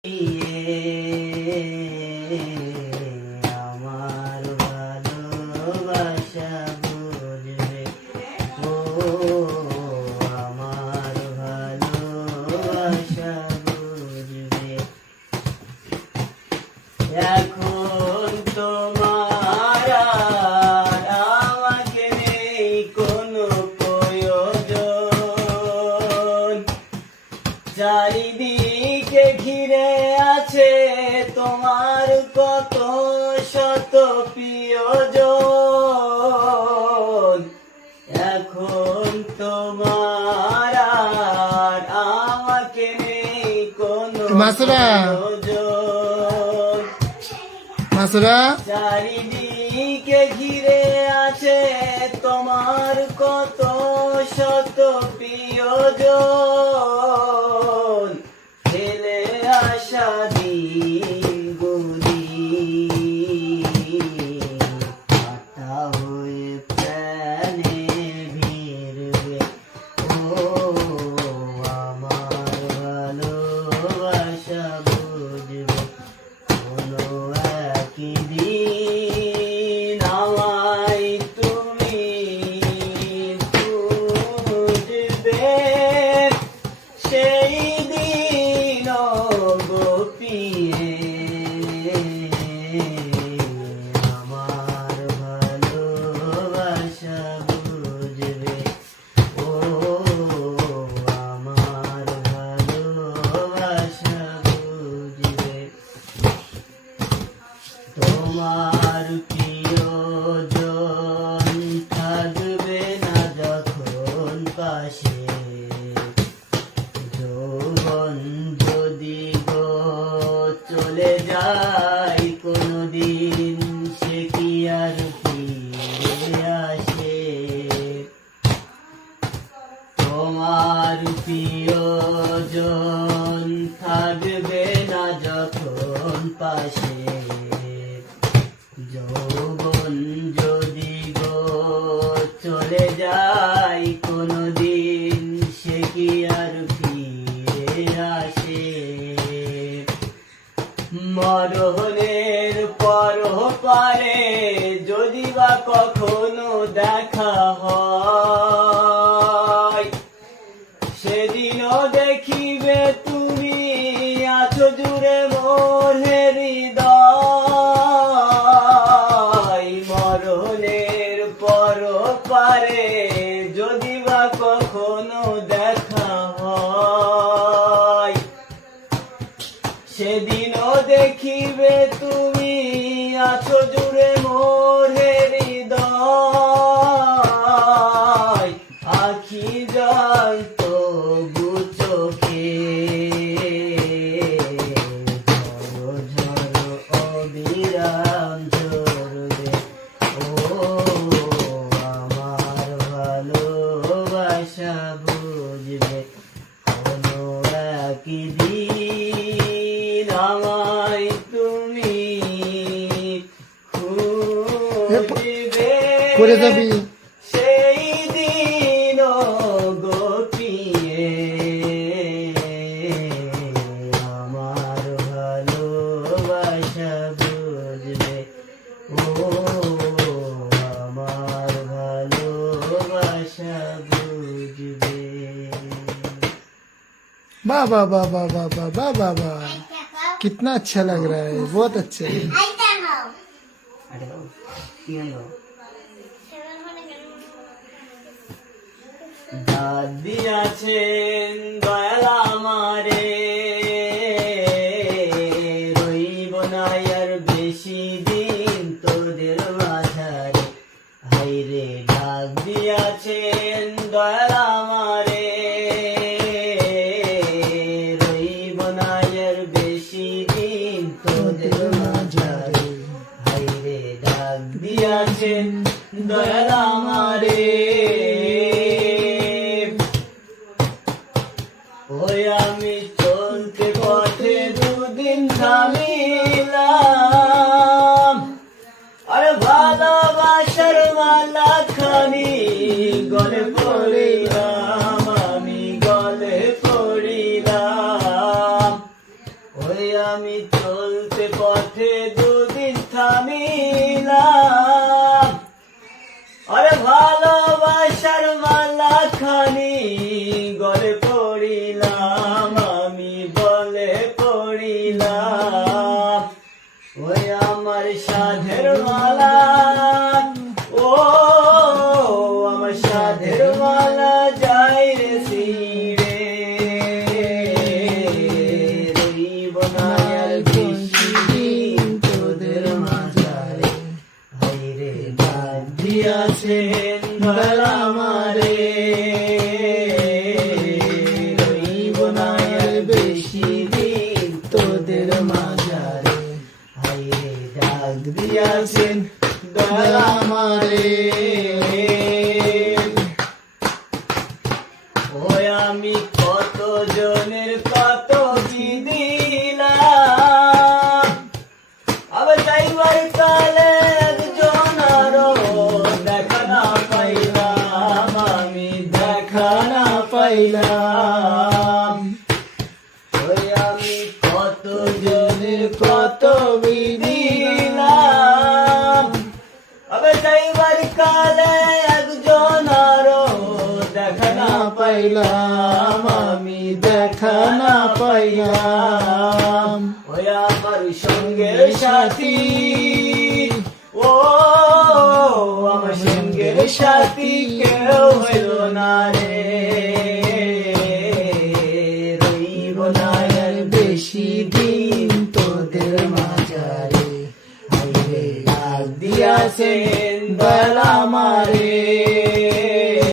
আমার ভালোবাসা বুঝবে ও আমার ভালোবাসা বুঝবে এখন তোমার আর আমাকে নেই কোনো প্রয়োজন চারিদিকে ঘিরে আছে তোমার কত শত প্রিয়জন এখন তোমার আর আমাকে নেই কোনো প্রয়োজন চারিদিকে ঘিরে আছে তোমার কত শত প্রিয়জন ফেলে আসা দিনগুলি কাটা হয়ে প্রাণে ভিড়বে ও আমার ভালোবাসা বুঝবে কোনো একদিন আমায় তুমি বুঝবে সেই দিন গোপিয়ে আমার ভালোবাসা বুঝবে ও আমার ভালোবাসা বুঝবে তোমার প্রিয়জন থাকবে না যখন পাশে যৌবন যদি গো চলে যায় কোনদিন সে কি আর ফিরে আসে তোমার প্রিয়জন থাকবে না যখন পাশে যৌবন যদি গো চলে যায় কোনদিন সে কি আর ফিরে আসে মরণের পর পারে যদি বা কখনো দেখা হয় সেদিনও দেখিবে তুমি আছো জুড়ে মোর হৃদয় মরণের পর পারে যদি বা কখনো দেখা হয় সেদিনও দেখিবে তুমি আছো জুড়ে মোর হৃদয় আখি জল তবু চোখে ঝরো ঝরো অবিরাম ঝরবে ও আমার ভালোবাসা বুঝবে কোনো একদিন আমায় তুমি খুঁজবে সেই দিন গোপিয়ে আমার ভালোবাসা বুঝবে ও আমার ভালোবাসা बुझबे। वाह वाह वाह वाह वाह वाह वाह वाह वाह, कितना अच्छा लग रहा है, बहुत अच्छा है। दादी आছেন দয়াল আমারে রইব না আর বেশি দিন তোদের মাঝারে হাইরে ডাক দিয়াছেন দয়াল আমারে রইব না আর বেশি দিন তোদের মাঝারে হাইরে ডাক দিয়াছেন দয়াল আমারে ওই আমি চলতে পথে দুদিন থামিলাম আরে ভালোবাসার মালা খানি গলে পড়িলাম আমি গলে পড়িলাম ওই আমি চলতে পথে দুদিন থামিলাম, আরে ভালোবাসার মালা খানি গলে পড়িলাম, আমি বলে পড়িলাম। ওই আমার সাধের মালা, ও আমার সাধের মালা যাই রে ছিঁড়ে, রইব না আর বেশি দিন তোদের মাঝারে। হায়রে ডাক দিয়াছেন গলা মারে, রইব না আর বেশি দিন তোদের মাঝারে। হায়রে ডাক দিয়াছেন গলা মারে। ওই আমি কত জনের কত কি দিলাম, আবার যাইবার কালে একজন আরো দেখা না পাইলাম, আমি দেখা না পাইলাম। ওই আমি কত জনের কত দিলাম, আবার যাইবার কালে একজন আরো দেখা না পাইলাম, আমি দেখা না পাইলাম। ওই আমার সঙ্গের সাথী, ও আমার সঙ্গের সাথী কেউ হইল না রে, রইব না আর বেশি দিন তোদের মাঝারে। হায়রে ডাক দিয়াছেন গলা মারে।